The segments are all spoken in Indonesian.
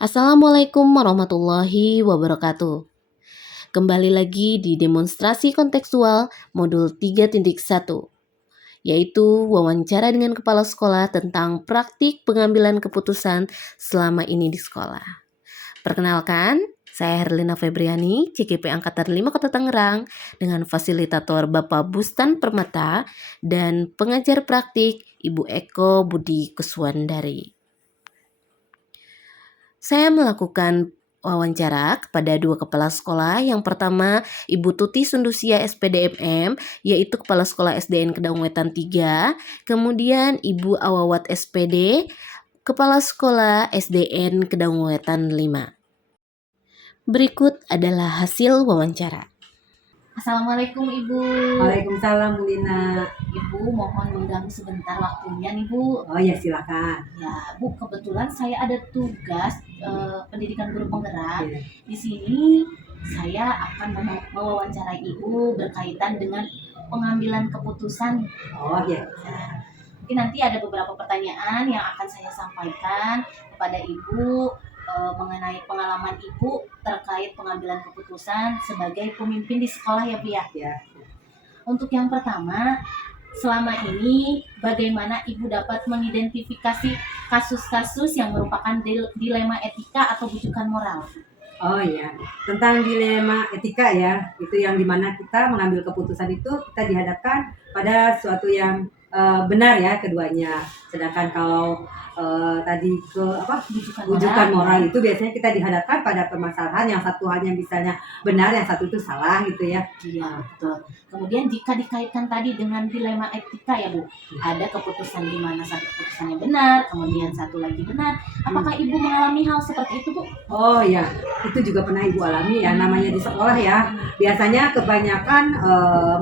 Assalamualaikum warahmatullahi wabarakatuh. Kembali lagi di demonstrasi kontekstual modul 3.1, yaitu wawancara dengan kepala sekolah tentang praktik pengambilan keputusan selama ini di sekolah. Perkenalkan, saya Herlina Febriani, CKP Angkatan 5 Kota Tangerang, dengan fasilitator Bapak Bustan Permata dan pengajar praktik Ibu Eko Budi Kuswandari. Saya melakukan wawancara kepada dua kepala sekolah. Yang pertama, Ibu Tuti Sundusia SPDMM, yaitu Kepala Sekolah SDN Kedaung Wetan 3. Kemudian Ibu Awawat SPD, Kepala Sekolah SDN Kedaung Wetan 5. Berikut adalah hasil wawancara. Assalamualaikum Ibu. Waalaikumsalam Bu Lina. Ibu, mohon mengganggu sebentar waktunya nih Bu. Oh ya, silakan. Ya Bu, kebetulan saya ada tugas pendidikan guru penggerak. Ya. Di sini saya akan mewawancarai Ibu berkaitan dengan pengambilan keputusan. Oh ya. Mungkin nanti ada beberapa pertanyaan yang akan saya sampaikan kepada Ibu mengenai pengalaman Ibu terkait pengambilan keputusan sebagai pemimpin di sekolah ya Bu ya. Ya. Untuk yang pertama, selama ini bagaimana Ibu dapat mengidentifikasi kasus-kasus yang merupakan dilema etika atau bujukan moral? Oh iya, tentang dilema etika ya, itu yang dimana kita mengambil keputusan itu kita dihadapkan pada suatu yang benar ya keduanya. Sedangkan kalau tadi ke bujukan moral itu biasanya kita dihadapkan pada permasalahan yang satu hanya misalnya benar, yang satu itu salah gitu ya. Iya, betul. Kemudian jika dikaitkan tadi dengan dilema etika ya Bu, ada keputusan di mana satu keputusannya benar, kemudian satu lagi benar. Apakah Ibu mengalami hal seperti itu Bu? Oh ya, itu juga pernah Ibu alami ya, namanya di sekolah ya. Biasanya kebanyakan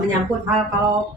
menyangkut hal kalau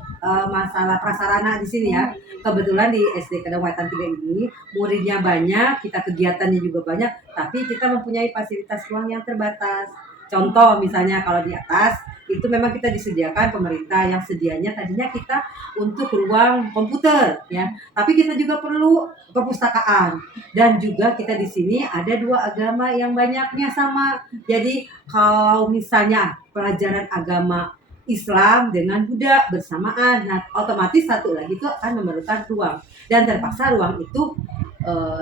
masalah prasarana di sini ya. Kebetulan di SD Kedaung Wetan 3 ini muridnya banyak, kita kegiatannya juga banyak, tapi kita mempunyai fasilitas ruang yang terbatas. Contoh misalnya kalau di atas itu memang kita disediakan pemerintah yang sedianya tadinya kita untuk ruang komputer ya, tapi kita juga perlu perpustakaan dan juga kita di sini ada dua agama yang banyaknya sama. Jadi kalau misalnya pelajaran agama Islam dengan Buddha bersamaan, nah otomatis satu lagi itu akan memerlukan ruang dan terpaksa ruang itu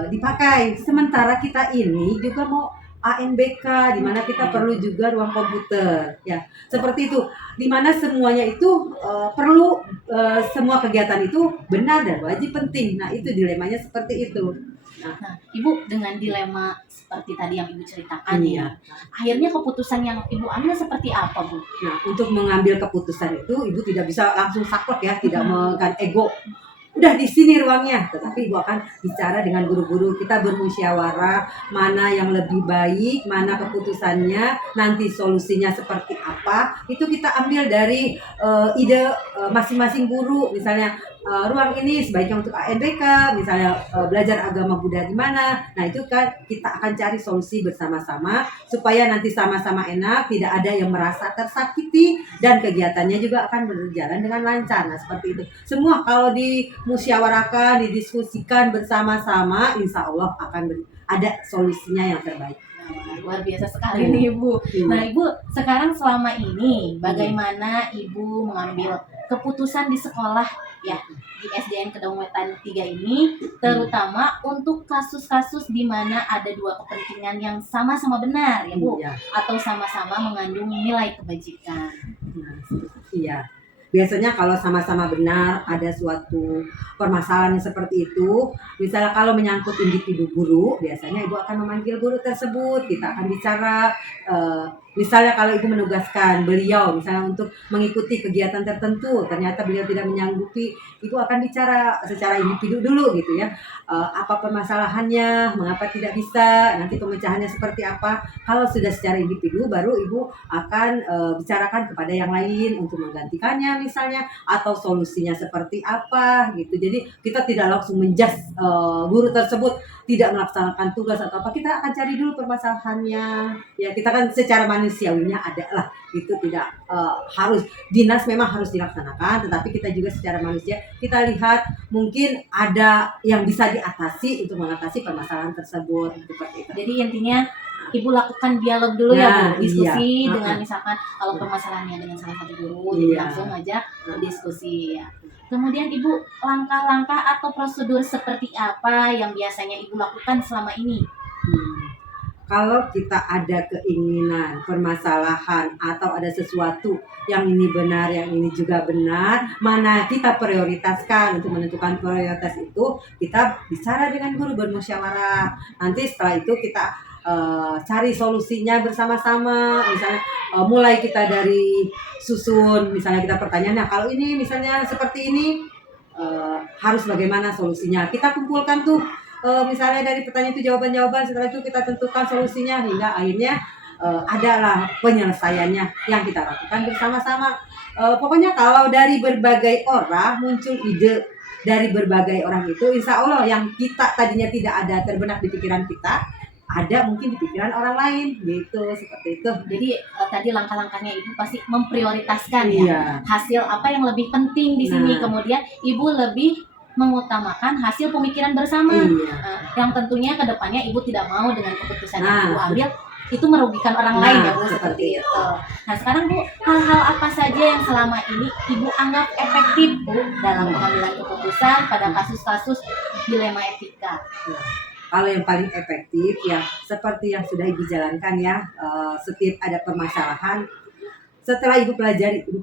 dipakai. Sementara kita ini juga mau ANBK di mana kita perlu juga ruang komputer ya. Seperti itu. Di mana semuanya itu perlu semua kegiatan itu benar dan wajib penting. Nah, itu dilemanya seperti itu. Nah, Ibu dengan dilema seperti tadi yang Ibu ceritakan ya, akhirnya keputusan yang Ibu ambil seperti apa Bu? Nah, untuk mengambil keputusan itu Ibu tidak bisa langsung saklek ya, tidak menggunakan ego. Udah di sini ruangnya, tetapi Ibu akan bicara dengan guru-guru, kita bermusyawarah mana yang lebih baik, mana keputusannya, nanti solusinya seperti apa, itu kita ambil dari ide masing-masing guru. Misalnya ruang ini sebaiknya untuk ANBK, misalnya belajar agama Buddha di mana. Nah, itu kan kita akan cari solusi bersama-sama supaya nanti sama-sama enak, tidak ada yang merasa tersakiti dan kegiatannya juga akan berjalan dengan lancar. Nah, seperti itu. Semua kalau dimusyawarahkan, didiskusikan bersama-sama, insya Allah akan ada solusinya yang terbaik. Luar biasa sekali nih Ibu. Nah Ibu, sekarang selama ini bagaimana Ibu mengambil keputusan di sekolah ya di SDN Kedaung Wetan 3 ini, terutama untuk kasus-kasus di mana ada dua kepentingan yang sama-sama benar ya Bu, atau sama-sama mengandung nilai kebajikan. Iya. Biasanya kalau sama-sama benar ada suatu permasalahan yang seperti itu, misalnya kalau menyangkut individu guru, biasanya Ibu akan memanggil guru tersebut, kita akan bicara, misalnya kalau Ibu menugaskan beliau misalnya untuk mengikuti kegiatan tertentu, ternyata beliau tidak menyanggupi, Ibu akan bicara secara individu dulu gitu ya, apa permasalahannya, mengapa tidak bisa, nanti pemecahannya seperti apa. Kalau sudah secara individu, baru Ibu akan bicarakan kepada yang lain untuk menggantikannya misalnya, atau solusinya seperti apa gitu. Jadi kita tidak langsung menjudge guru tersebut tidak melaksanakan tugas atau apa, kita akan cari dulu permasalahannya. Ya kita kan secara manusiawinya ada lah, itu tidak harus dinas memang harus dilaksanakan, tetapi kita juga secara manusia kita lihat mungkin ada yang bisa diatasi untuk mengatasi permasalahan tersebut seperti itu. Jadi intinya Ibu lakukan dialog dulu ya Nah, Bu, diskusi iya. dengan misalkan kalau permasalahannya dengan salah satu guru, Iya. langsung aja diskusi ya. Kemudian Ibu, langkah-langkah atau prosedur seperti apa yang biasanya Ibu lakukan selama ini? Kalau kita ada keinginan, permasalahan, atau ada sesuatu yang ini benar, yang ini juga benar, mana kita prioritaskan. Untuk menentukan prioritas itu, kita bicara dengan guru, bermusyawarah. Nanti setelah itu kita cari solusinya bersama-sama. Misalnya mulai kita dari susun, misalnya kita pertanyaan, nah kalau ini misalnya seperti ini, harus bagaimana solusinya. Kita kumpulkan tuh misalnya dari pertanyaan itu jawaban-jawaban, setelah itu kita tentukan solusinya hingga akhirnya adalah penyelesaiannya yang kita lakukan bersama-sama. Pokoknya kalau dari berbagai orang muncul ide dari berbagai orang itu, insya Allah yang kita tadinya tidak ada terbenak di pikiran kita, ada mungkin di pikiran orang lain gitu, seperti itu. Jadi tadi langkah-langkahnya Ibu pasti memprioritaskan ya Iya. hasil apa yang lebih penting di sini. Nah. Kemudian Ibu lebih mengutamakan hasil pemikiran bersama. Iya. Yang tentunya ke depannya Ibu tidak mau dengan keputusan yang Nah. Ibu ambil itu merugikan orang lain ya Bu, seperti seperti itu. Nah sekarang Bu, hal-hal apa saja yang selama ini Ibu anggap efektif Bu dalam pengambilan keputusan pada kasus-kasus dilema etika? Kalau yang paling efektif ya seperti yang sudah Ibu jalankan ya, setiap ada permasalahan, setelah Ibu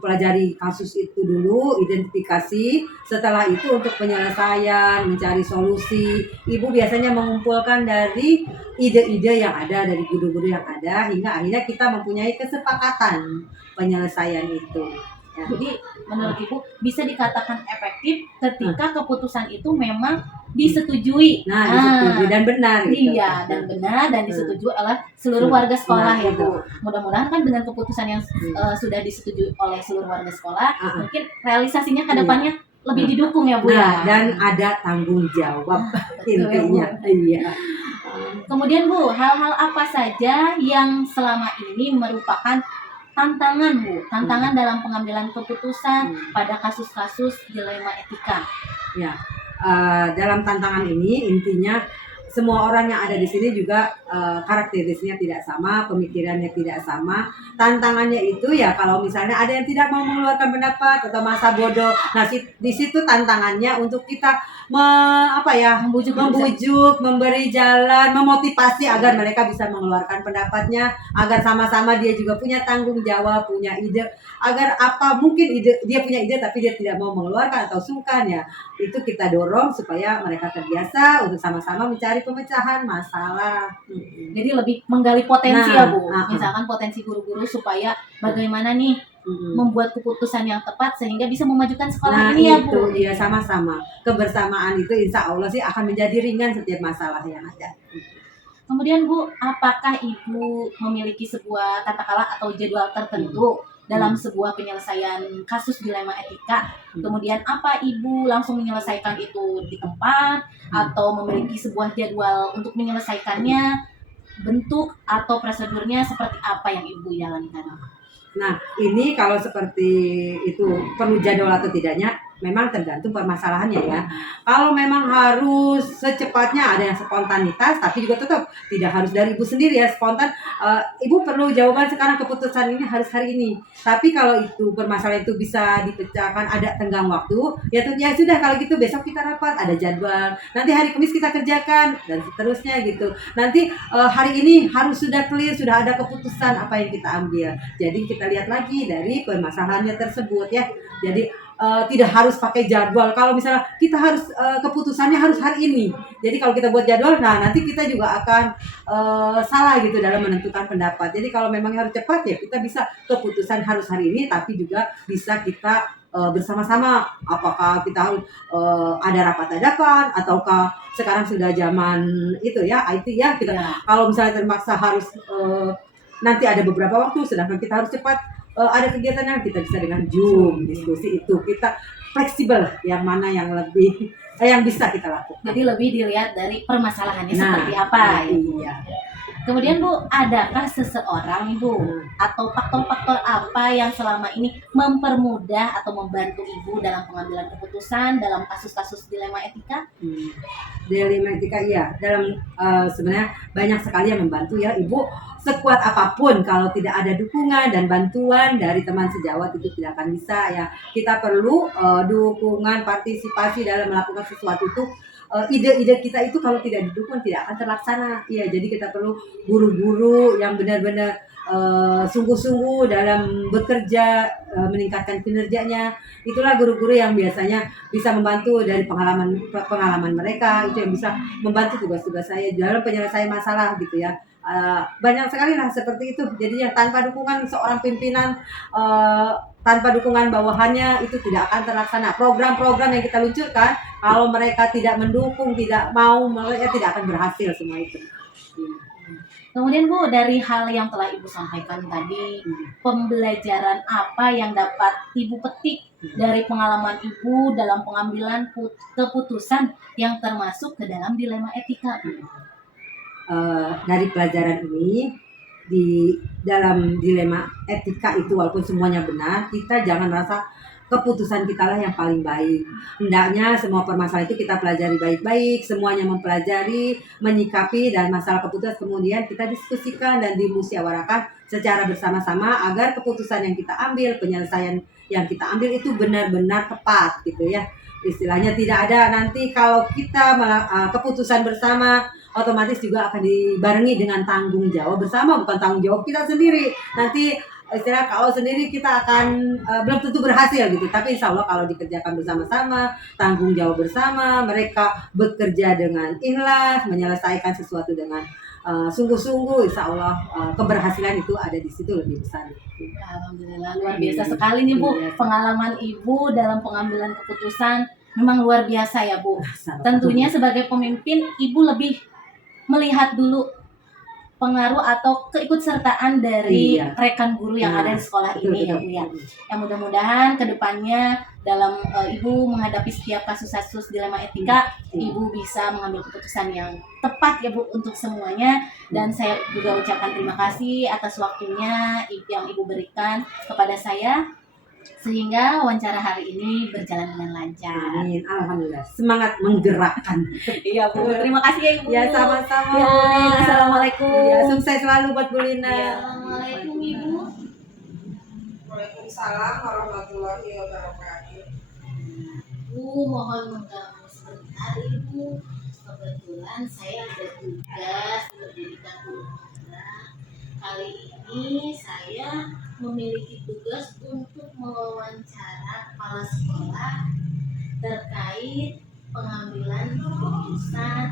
pelajari kasus itu dulu, identifikasi, setelah itu untuk penyelesaian, mencari solusi, Ibu biasanya mengumpulkan dari ide-ide yang ada, dari guru-guru yang ada, hingga akhirnya kita mempunyai kesepakatan penyelesaian itu. Ya. Jadi menurut Ibu bisa dikatakan efektif ketika keputusan itu memang disetujui. Nah, disetujui dan benar gitu. Iya, dan benar dan disetujui oleh seluruh warga sekolah ya Bu. Mudah-mudahan kan dengan keputusan yang sudah disetujui oleh seluruh warga sekolah, mungkin realisasinya ke depannya lebih didukung ya Bu ya. Dan ada tanggung jawab intinya. Iya. Kemudian Bu, hal-hal apa saja yang selama ini merupakan tantangan Bu, tantangan dalam pengambilan keputusan pada kasus-kasus dilema etika? Ya, dalam tantangan ini intinya semua orang yang ada di sini juga karakteristiknya tidak sama, pemikirannya tidak sama. Tantangannya itu ya kalau misalnya ada yang tidak mau mengeluarkan pendapat atau masa bodoh. Nah, di situ tantangannya untuk kita membujuk, memberi jalan, memotivasi agar mereka bisa mengeluarkan pendapatnya, agar sama-sama dia juga punya tanggung jawab, punya ide, agar mungkin dia punya ide tapi dia tidak mau mengeluarkan atau sungkan ya. Itu kita dorong supaya mereka terbiasa untuk sama-sama mencari pemecahan masalah. Jadi lebih menggali potensi ya Bu. Misalkan potensi guru-guru supaya bagaimana nih membuat keputusan yang tepat sehingga bisa memajukan sekolah ini ya Bu. Iya, sama-sama. Kebersamaan itu insya Allah sih akan menjadi ringan setiap masalah yang ada. Kemudian Bu, apakah Ibu memiliki sebuah katakanlah atau jadwal tertentu dalam sebuah penyelesaian kasus dilema etika? Kemudian apa Ibu langsung menyelesaikan itu di tempat atau memiliki sebuah jadwal untuk menyelesaikannya? Bentuk atau prosedurnya seperti apa yang Ibu jalankan? Nah, ini kalau seperti itu perlu jadwal atau tidaknya memang tergantung permasalahannya ya. Kalau memang harus secepatnya, ada yang spontanitas, tapi juga tetap tidak harus dari Ibu sendiri ya spontan. Ibu perlu jawaban sekarang, keputusan ini harus hari ini. Tapi kalau itu permasalahan itu bisa dipecahkan, ada tenggang waktu, ya sudah kalau gitu besok kita rapat, ada jadwal. Nanti hari Kamis kita kerjakan dan seterusnya gitu. Nanti hari ini harus sudah clear, sudah ada keputusan apa yang kita ambil. Jadi kita lihat lagi dari permasalahannya tersebut ya. Jadi tidak harus pakai jadwal. Kalau misalnya kita harus keputusannya harus hari ini. Jadi kalau kita buat jadwal, nah nanti kita juga akan salah gitu dalam menentukan pendapat. Jadi kalau memang harus cepat ya kita bisa keputusan harus hari ini, tapi juga bisa kita bersama-sama. Apakah kita harus ada rapat dadakan ataukah sekarang sudah zaman itu ya IT ya kita. Kalau misalnya terpaksa harus nanti ada beberapa waktu, sedangkan kita harus cepat. ada kegiatan yang kita bisa dengan Zoom, diskusi itu kita fleksibel yang mana yang lebih yang bisa kita lakukan. Jadi lebih dilihat dari permasalahannya Nah, seperti apa. iya. Kemudian Bu, adakah seseorang Bu atau faktor-faktor apa yang selama ini mempermudah atau membantu Ibu dalam pengambilan keputusan dalam kasus-kasus dilema etika? Dilema etika iya, dalam sebenarnya banyak sekali yang membantu ya Ibu. Sekuat apapun kalau tidak ada dukungan dan bantuan dari teman sejawat itu tidak akan bisa ya. Kita perlu dukungan, partisipasi dalam melakukan sesuatu itu. Ide-ide kita itu kalau tidak didukung tidak akan terlaksana. Iya, jadi kita perlu guru-guru yang benar-benar sungguh-sungguh dalam bekerja, meningkatkan kinerjanya. Itulah guru-guru yang biasanya bisa membantu dari pengalaman mereka, itu yang bisa membantu tugas-tugas saya dalam penyelesaian masalah gitu ya. Banyak sekali lah seperti itu. Jadinya tanpa dukungan seorang pimpinan, tanpa dukungan bawahannya itu tidak akan terlaksana. Program-program yang kita luncurkan kalau mereka tidak mendukung, tidak mau, mereka tidak akan berhasil semua itu. Kemudian Bu, dari hal yang telah Ibu sampaikan tadi, pembelajaran apa yang dapat Ibu petik dari pengalaman Ibu dalam pengambilan keputusan yang termasuk ke dalam dilema etika? Dari pelajaran ini di dalam dilema etika itu walaupun semuanya benar, kita jangan merasa keputusan kita lah yang paling baik. Hendaknya semua permasalahan itu kita pelajari baik-baik, semuanya mempelajari, menyikapi dan masalah keputusan kemudian kita diskusikan dan dimusyawarahkan secara bersama-sama agar keputusan yang kita ambil, penyelesaian yang kita ambil itu benar-benar tepat gitu ya. Istilahnya tidak ada nanti kalau kita keputusan bersama otomatis juga akan dibarengi dengan tanggung jawab bersama, bukan tanggung jawab kita sendiri. Nanti istilah kalau sendiri kita akan belum tentu berhasil gitu. Tapi insya Allah kalau dikerjakan bersama-sama, tanggung jawab bersama, mereka bekerja dengan ikhlas, menyelesaikan sesuatu dengan sungguh-sungguh, insya Allah keberhasilan itu ada di situ lebih besar. Alhamdulillah, luar biasa sekali nih Bu. Pengalaman Ibu dalam pengambilan keputusan memang luar biasa ya Bu. Tentunya sebagai pemimpin Ibu lebih melihat dulu pengaruh atau keikutsertaan dari rekan guru yang ada di sekolah ini ya Bu ya. Yang mudah-mudahan kedepannya dalam Ibu menghadapi setiap kasus-kasus dilema etika, Ibu bisa mengambil keputusan yang tepat ya Bu untuk semuanya. Dan saya juga ucapkan terima kasih atas waktunya yang Ibu berikan kepada saya, sehingga wawancara hari ini berjalan dengan lancar. Amin, alhamdulillah. Semangat menggerakkan. Iya Bu, terima kasih ya Ibu. Ya sama-sama. Ya, Bu Lina. assalamualaikum. Ya, sukses selalu buat Bu Lina. Ya, assalamualaikum Ibu. Waalaikumsalam warahmatullahi wabarakatuh. Bu, mohon mengganggu sebentar Ibu. Kebetulan saya ada tugas pendidikan guru honorer. Kali ini saya memiliki tugas untuk mewawancara kepala sekolah terkait pengambilan keputusan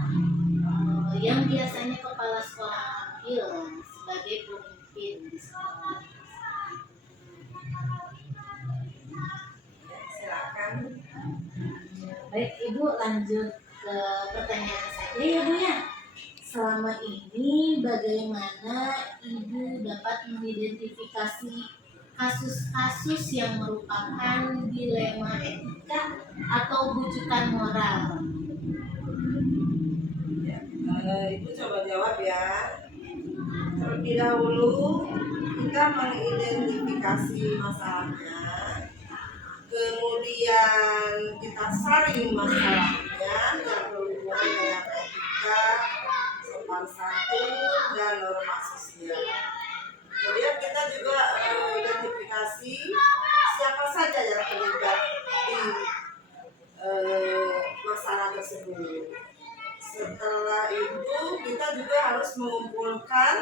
yang biasanya kepala sekolah ambil sebagai pemimpin di sekolah. Silakan. Baik Ibu, lanjut ke pertanyaan saja ya Bu ya. Selama ini bagaimana Ibu dapat mengidentifikasi kasus-kasus yang merupakan dilema etika atau bujukan moral? Ibu coba jawab ya. Terlebih dahulu kita mengidentifikasi masalahnya, kemudian kita saring masalahnya yang berhubungan dengan etika, sopan santun, dan norma sosial. Kemudian kita juga mengidentifikasi siapa saja yang terlibat di masalah tersebut. Setelah itu kita juga harus mengumpulkan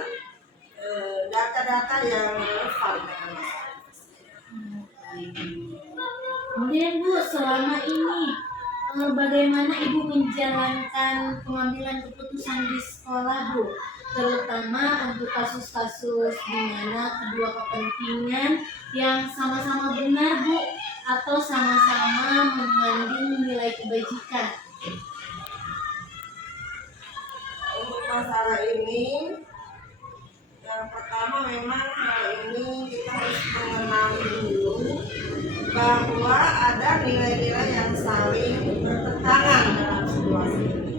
data-data yang relevan dengan masalah tersebut. Kemudian Bu, selama ini bagaimana Ibu menjalankan pengambilan keputusan di sekolah Bu? Terutama untuk kasus-kasus di mana kedua kepentingan yang sama-sama benar Bu atau sama-sama mengandung nilai kebajikan. Untuk masalah ini Yang pertama memang hal ini kita harus mengenali dulu bahwa ada nilai-nilai yang saling bertentangan dalam situasi ini.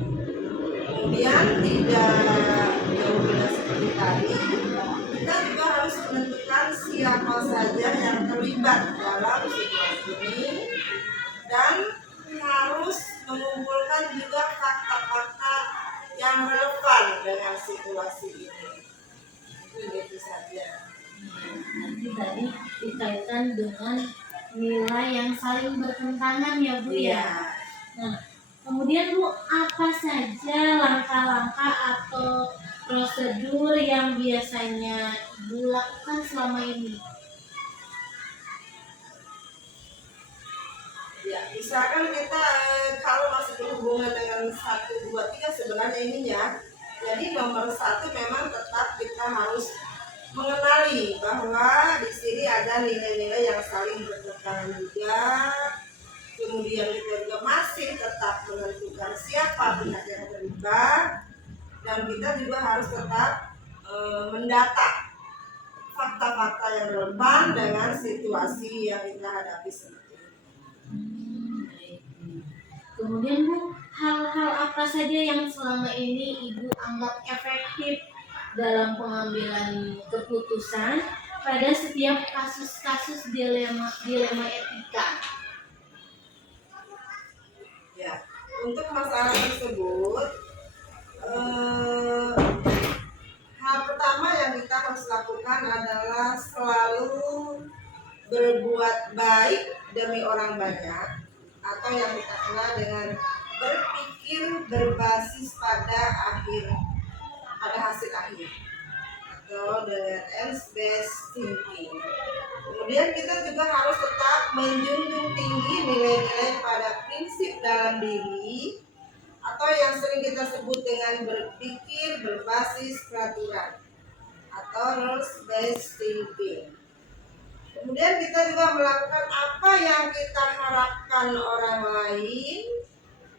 Kemudian tidak jauh beda seperti tadi, kita juga harus menentukan siapa saja yang terlibat dalam situasi ini dan harus mengumpulkan juga fakta-fakta yang relevan dengan situasi ini. Itu saja. Nanti tadi dikaitkan dengan nilai yang saling bertentangan ya Bu ya. Nah, kemudian Bu, apa saja langkah-langkah atau prosedur yang biasanya Ibu lakukan selama ini? Ya, misalkan kita kalau masih berhubungan dengan 1, 2, 3 sebenarnya ininya. Jadi nomor 1 memang tetap kita harus mengenali bahwa di sini ada nilai-nilai yang saling bertentangan juga. Kemudian kita juga masih tetap menentukan siapa pihak yang terlibat dan kita juga harus tetap mendata fakta-fakta yang relevan dengan situasi yang kita hadapi seperti ini. Kemudian Bu, hal-hal apa saja yang selama ini Ibu anggap efektif dalam pengambilan keputusan pada setiap kasus-kasus dilema etika? Ya, untuk masalah tersebut, hal pertama yang kita harus lakukan adalah selalu berbuat baik demi orang banyak, atau yang kita kenal dengan berpikir berbasis pada hasil akhir, atau dengan ends-based thinking. Kemudian kita juga harus tetap menjunjung tinggi nilai-nilai pada prinsip dalam diri, atau yang sering kita sebut dengan berpikir berbasis peraturan atau rules-based thinking. Kemudian kita juga melakukan apa yang kita harapkan orang lain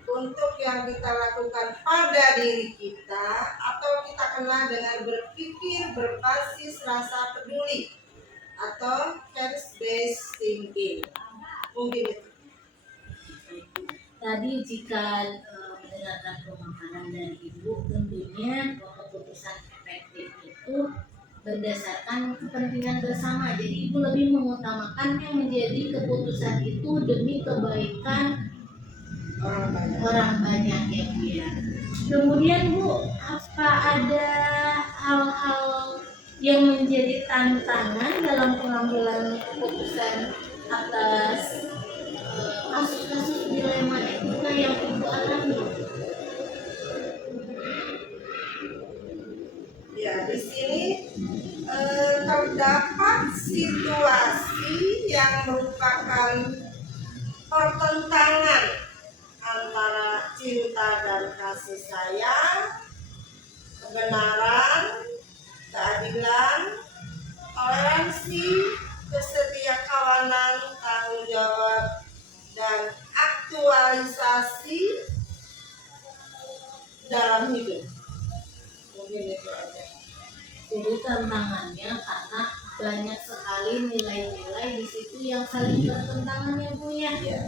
untuk yang kita lakukan pada diri kita, atau kita kenal dengan berpikir berbasis rasa peduli atau cares-based thinking. Mungkin itu. Tadi jika mendengarkan pemaparan dari Ibu, tentunya keputusan efektif itu berdasarkan kepentingan bersama. Jadi Ibu lebih mengutamakan yang menjadi keputusan itu demi kebaikan orang banyak ya Bu ya. Kemudian Bu, apa ada hal-hal yang menjadi tantangan dalam pengambilan keputusan atas kasus-kasus dilema etika yang Ibu alami? Ya, di sini terdapat situasi yang merupakan pertentangan antara cinta dan kasih sayang, kebenaran, keadilan, toleransi, kesetiakawanan, tanggung jawab, dan aktualisasi dalam hidup. Mungkin itu aja. Jadi tantangannya karena banyak sekali nilai-nilai di situ yang saling bertentangan ya Bu ya. Ya.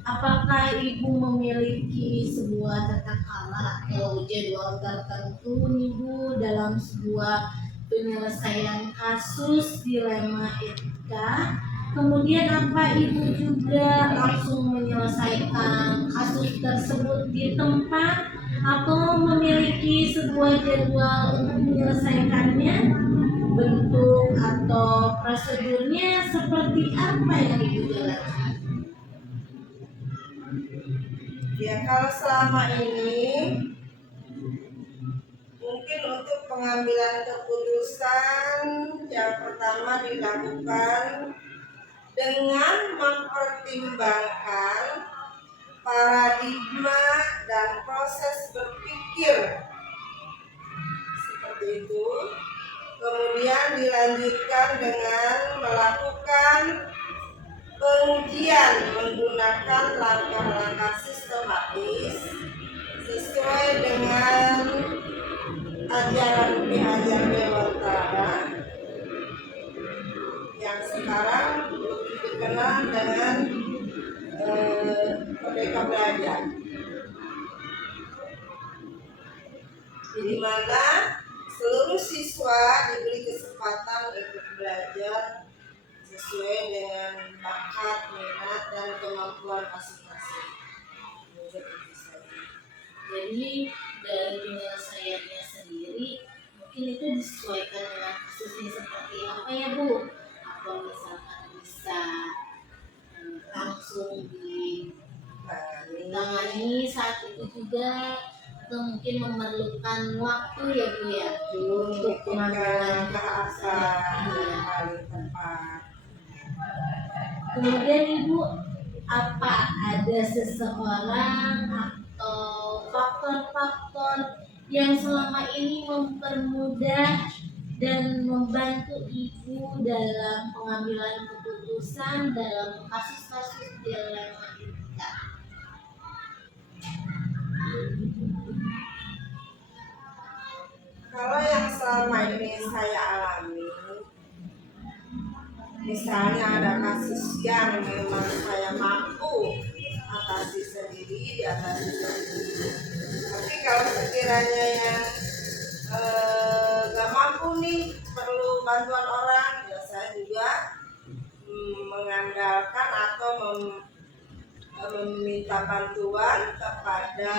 Apakah Ibu memiliki sebuah tata cara atau jadwal tertentu nih Bu dalam sebuah penyelesaian kasus dilema etika? Kemudian apa Ibu juga langsung menyelesaikan kasus tersebut di tempat atau memiliki sebuah jadwal untuk menyelesaikannya? Bentuk atau prosedurnya seperti apa yang Ibu jalankan? Ya, kalau selama ini mungkin untuk pengambilan keputusan yang pertama dilakukan dengan mempertimbangkan paradigma dan proses berpikir seperti itu. Kemudian dilanjutkan dengan melakukan pengujian menggunakan langkah-langkah sistematis sesuai dengan ajaran di mana seluruh siswa diberi kesempatan untuk belajar sesuai dengan bakat, minat, dan kemampuan masing-masing. Begitu saja. Jadi dari penyelesaiannya sendiri mungkin itu disesuaikan dengan kasusnya seperti apa ya Bu? Atau misalkan bisa langsung ditangani saat itu juga, atau mungkin memerlukan waktu ya Bu ya untuk pengambilan keputusan. yang paling tepat. Kemudian Ibu, apa ada seseorang atau faktor-faktor yang selama ini mempermudah dan membantu Ibu dalam pengambilan keputusan dalam kasus-kasus dilema etika? Kalau yang selama ini saya alami, misalnya ada kasus yang memang saya mampu atasi sendiri, diatasi sendiri. Tapi kalau sekiranya yang gak mampu nih, perlu bantuan orang, ya saya juga mengandalkan atau meminta bantuan kepada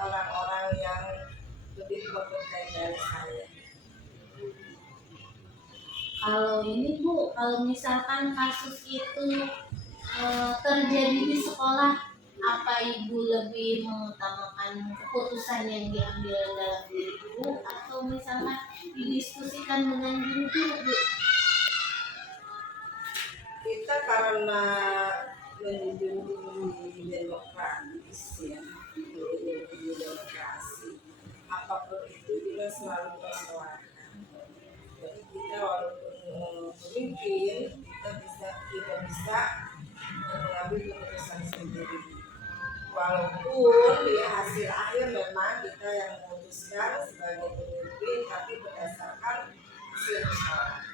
orang-orang yang lebih kompeten dari saya. Kalau ini Bu, kalau misalkan kasus itu terjadi di sekolah, apa Ibu lebih mengutamakan keputusan yang diambil dalam diri Ibu atau misalkan didiskusikan dengan guru-guru Bu? Kita karena menjunjung tinggi demokratis ya, menjunjung tinggi demokrasi, apapun itu kita selalu persoalkan. Jadi kita walaupun pemimpin, kita bisa mengambil keputusan sendiri. Walaupun di hasil akhir memang kita yang memutuskan sebagai pemimpin, tapi berdasarkan hasil musyawarah.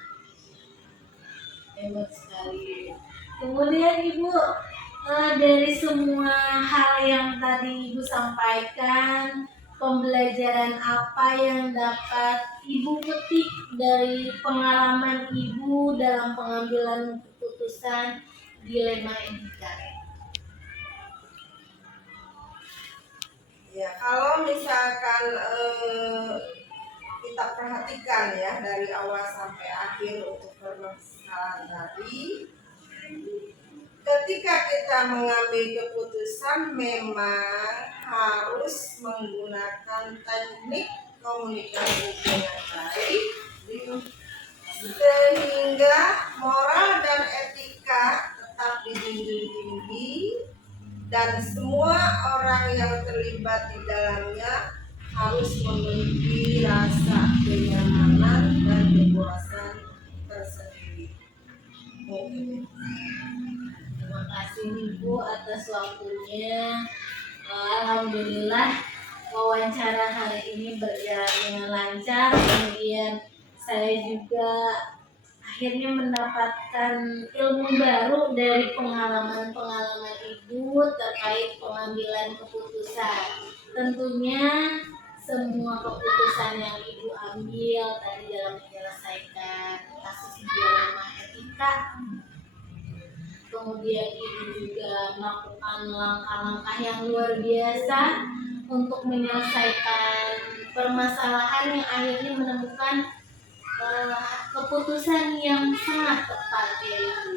Hebat sekali. Kemudian Ibu, dari semua hal yang tadi Ibu sampaikan, pembelajaran apa yang dapat Ibu petik dari pengalaman Ibu dalam pengambilan keputusan dilema etika? Ya, kalau misalkan kita perhatikan ya dari awal sampai akhir untuk permasalahan tadi, ketika kita mengambil keputusan memang harus menggunakan teknik komunikasi yang baik, sehingga moral dan etika tetap dijunjung tinggi dan semua orang yang terlibat di dalamnya harus memiliki rasa kenyamanan dan kepuasan tersendiri. Terima kasih Ibu atas waktunya. Alhamdulillah wawancara hari ini berjalan dengan lancar. Kemudian saya juga akhirnya mendapatkan ilmu baru dari pengalaman-pengalaman Ibu terkait pengambilan keputusan. Tentunya semua keputusan yang Ibu ambil tadi dalam menyelesaikan kasus dilema etika, kemudian Ibu juga melakukan langkah-langkah yang luar biasa untuk menyelesaikan permasalahan yang akhirnya menemukan keputusan yang sangat tepat ya Ibu.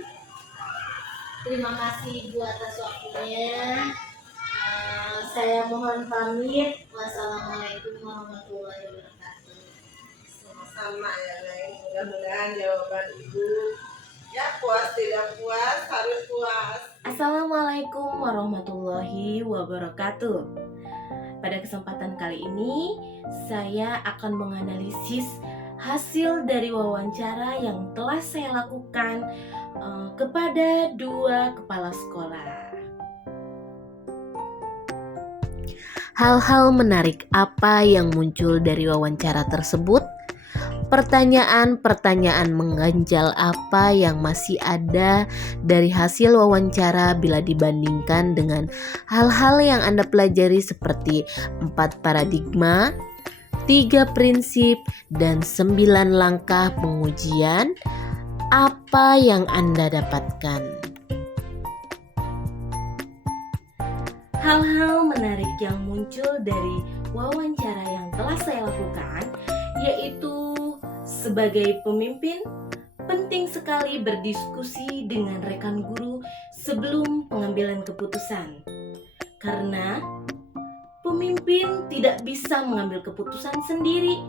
Terima kasih Ibu atas waktunya. Saya mohon pamit. Wassalamualaikum warahmatullahi wabarakatuh. Sama-sama ya Neng, mudah-mudahan jawaban Ibu ya puas, tidak puas, harus puas. Assalamualaikum warahmatullahi wabarakatuh. Pada kesempatan kali ini saya akan menganalisis hasil dari wawancara yang telah saya lakukan kepada 2 kepala sekolah. Hal-hal menarik apa yang muncul dari wawancara tersebut? Pertanyaan-pertanyaan mengganjal apa yang masih ada dari hasil wawancara bila dibandingkan dengan hal-hal yang Anda pelajari seperti 4 paradigma, 3 prinsip dan 9 langkah pengujian, apa yang Anda dapatkan? Hal-hal menarik yang muncul dari wawancara yang telah saya lakukan, yaitu sebagai pemimpin, penting sekali berdiskusi dengan rekan guru sebelum pengambilan keputusan. Karena pemimpin tidak bisa mengambil keputusan sendiri,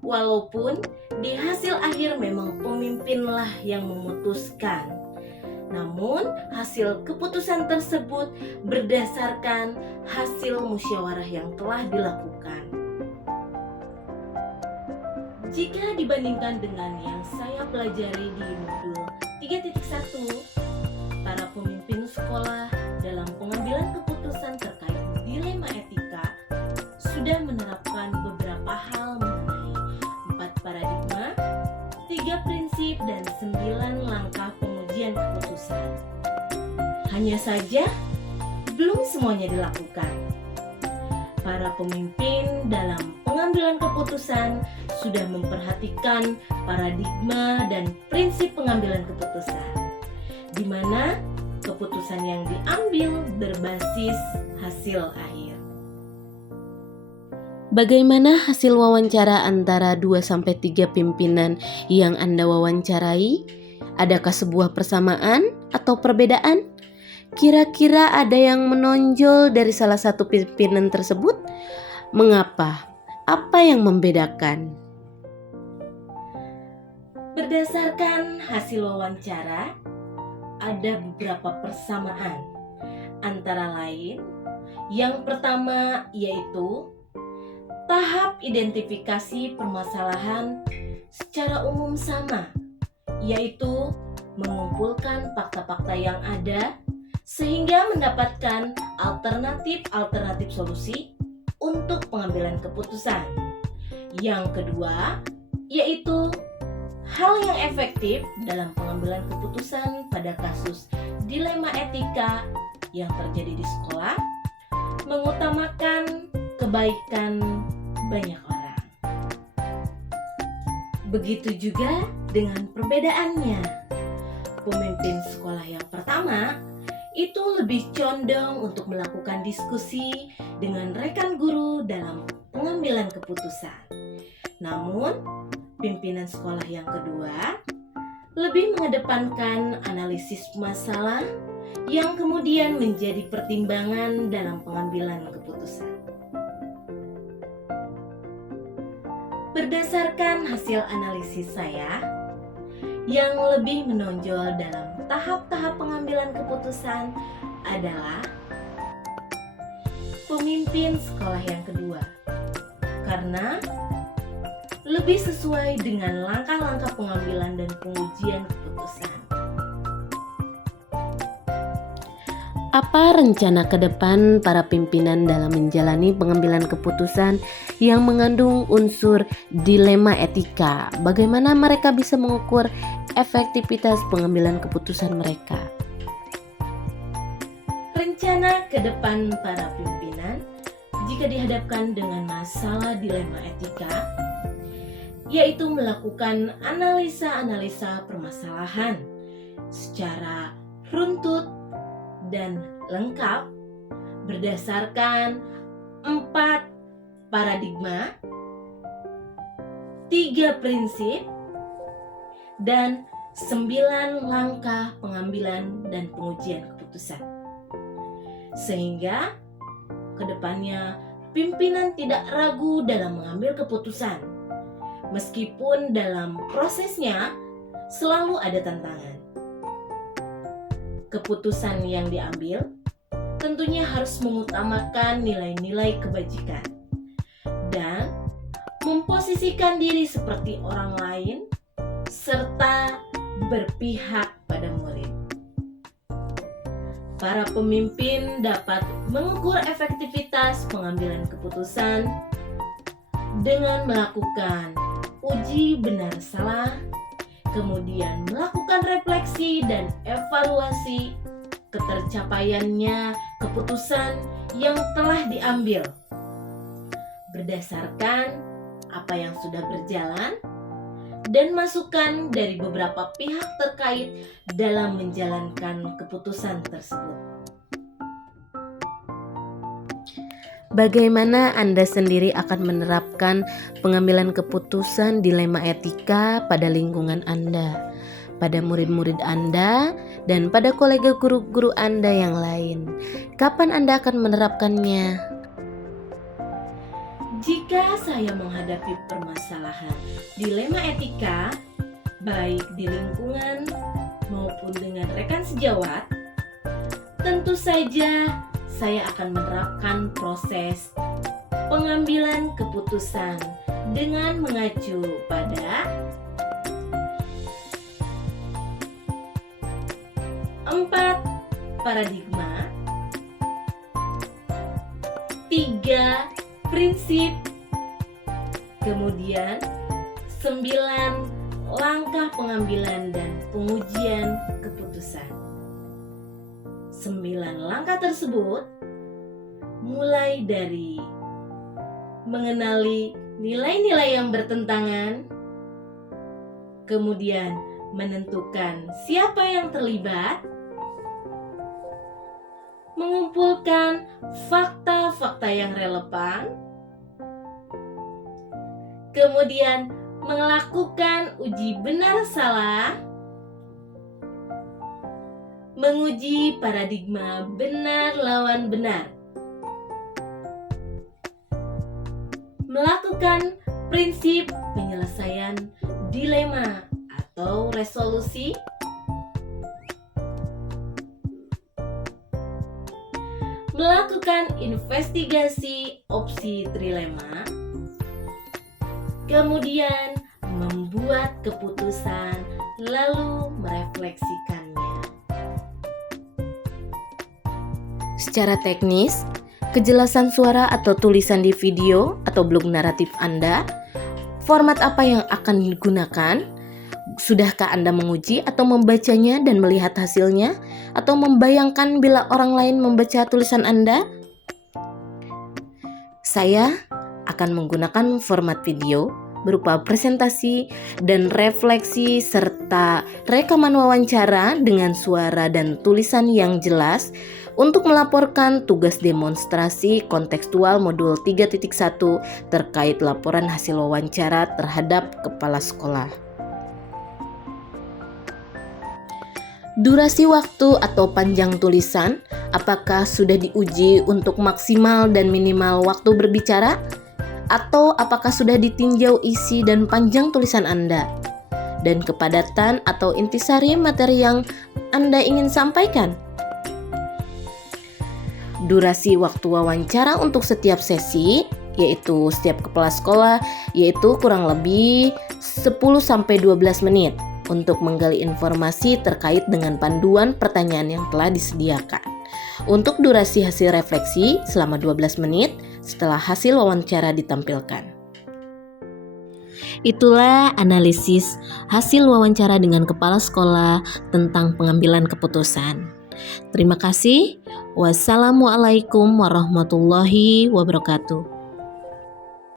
walaupun di hasil akhir memang pemimpinlah yang memutuskan. Namun, hasil keputusan tersebut berdasarkan hasil musyawarah yang telah dilakukan. Jika dibandingkan dengan yang saya pelajari di modul 3.1, para pemimpin sekolah dalam pengambilan keputusan terkait dilema etika sudah menerapkan beberapa hal mengenai 4 paradigma, 3 prinsip, dan 9 langkah pengujian keputusan. Hanya saja, belum semuanya dilakukan. Para pemimpin dalam pengambilan keputusan sudah memperhatikan paradigma dan prinsip pengambilan keputusan, di mana keputusan yang diambil berbasis hasil akhir. Bagaimana hasil wawancara antara 2-3 pimpinan yang Anda wawancarai? Adakah sebuah persamaan atau perbedaan? Kira-kira ada yang menonjol dari salah satu pimpinan tersebut? Mengapa? Apa yang membedakan? Berdasarkan hasil wawancara, ada beberapa persamaan. Antara lain, yang pertama yaitu tahap identifikasi permasalahan secara umum sama, yaitu mengumpulkan fakta-fakta yang ada sehingga mendapatkan alternatif solusi untuk pengambilan keputusan. Yang kedua, yaitu hal yang efektif dalam pengambilan keputusan pada kasus dilema etika yang terjadi di sekolah, mengutamakan kebaikan banyak orang. Begitu juga dengan perbedaannya. Pemimpin sekolah yang pertama itu lebih condong untuk melakukan diskusi dengan rekan guru dalam pengambilan keputusan. Namun, pimpinan sekolah yang kedua lebih mengedepankan analisis masalah yang kemudian menjadi pertimbangan dalam pengambilan keputusan. Berdasarkan hasil analisis saya, yang lebih menonjol dalam tahap-tahap pengambilan keputusan adalah pemimpin sekolah yang kedua, karena lebih sesuai dengan langkah-langkah pengambilan dan pengujian keputusan. Apa rencana ke depan para pimpinan dalam menjalani pengambilan keputusan yang mengandung unsur dilema etika? Bagaimana mereka bisa mengukur efektivitas pengambilan keputusan mereka? Rencana ke depan para pimpinan jika dihadapkan dengan masalah dilema etika, yaitu melakukan analisa permasalahan secara runtut dan lengkap berdasarkan 4 paradigma, 3 prinsip, dan 9 langkah pengambilan dan pengujian keputusan. Sehingga kedepannya pimpinan tidak ragu dalam mengambil keputusan, meskipun dalam prosesnya selalu ada tantangan. Keputusan yang diambil tentunya harus mengutamakan nilai-nilai kebajikan dan memposisikan diri seperti orang lain serta berpihak pada murid. Para pemimpin dapat mengukur efektivitas pengambilan keputusan dengan melakukan uji benar salah, kemudian melakukan refleksi dan evaluasi ketercapaiannya keputusan yang telah diambil berdasarkan apa yang sudah berjalan dan masukan dari beberapa pihak terkait dalam menjalankan keputusan tersebut. Bagaimana Anda sendiri akan menerapkan pengambilan keputusan dilema etika pada lingkungan Anda, pada murid-murid Anda, dan pada kolega guru-guru Anda yang lain? Kapan Anda akan menerapkannya? Jika saya menghadapi permasalahan dilema etika, baik di lingkungan maupun dengan rekan sejawat, tentu saja saya akan menerapkan proses pengambilan keputusan dengan mengacu pada 4 paradigma, 3 prinsip, kemudian 9 langkah pengambilan dan pengujian keputusan. 9 langkah tersebut mulai dari mengenali nilai-nilai yang bertentangan, kemudian menentukan siapa yang terlibat, mengumpulkan fakta-fakta yang relevan, kemudian melakukan uji benar salah, menguji paradigma benar lawan benar, melakukan prinsip penyelesaian dilema atau resolusi, melakukan investigasi opsi trilema, kemudian membuat keputusan lalu merefleksikannya. Secara teknis, kejelasan suara atau tulisan di video atau blog naratif Anda, format apa yang akan digunakan? Sudahkah Anda menguji atau membacanya dan melihat hasilnya? Atau membayangkan bila orang lain membaca tulisan Anda? Saya akan menggunakan format video berupa presentasi dan refleksi serta rekaman wawancara dengan suara dan tulisan yang jelas untuk melaporkan tugas demonstrasi kontekstual modul 3.1 terkait laporan hasil wawancara terhadap kepala sekolah. Durasi waktu atau panjang tulisan, apakah sudah diuji untuk maksimal dan minimal waktu berbicara? Atau apakah sudah ditinjau isi dan panjang tulisan Anda? Dan kepadatan atau intisari materi yang Anda ingin sampaikan? Durasi waktu wawancara untuk setiap sesi, yaitu setiap kepala sekolah, yaitu kurang lebih 10-12 menit untuk menggali informasi terkait dengan panduan pertanyaan yang telah disediakan. Untuk durasi hasil refleksi selama 12 menit setelah hasil wawancara ditampilkan. Itulah analisis hasil wawancara dengan kepala sekolah tentang pengambilan keputusan. Terima kasih. Wassalamualaikum warahmatullahi wabarakatuh.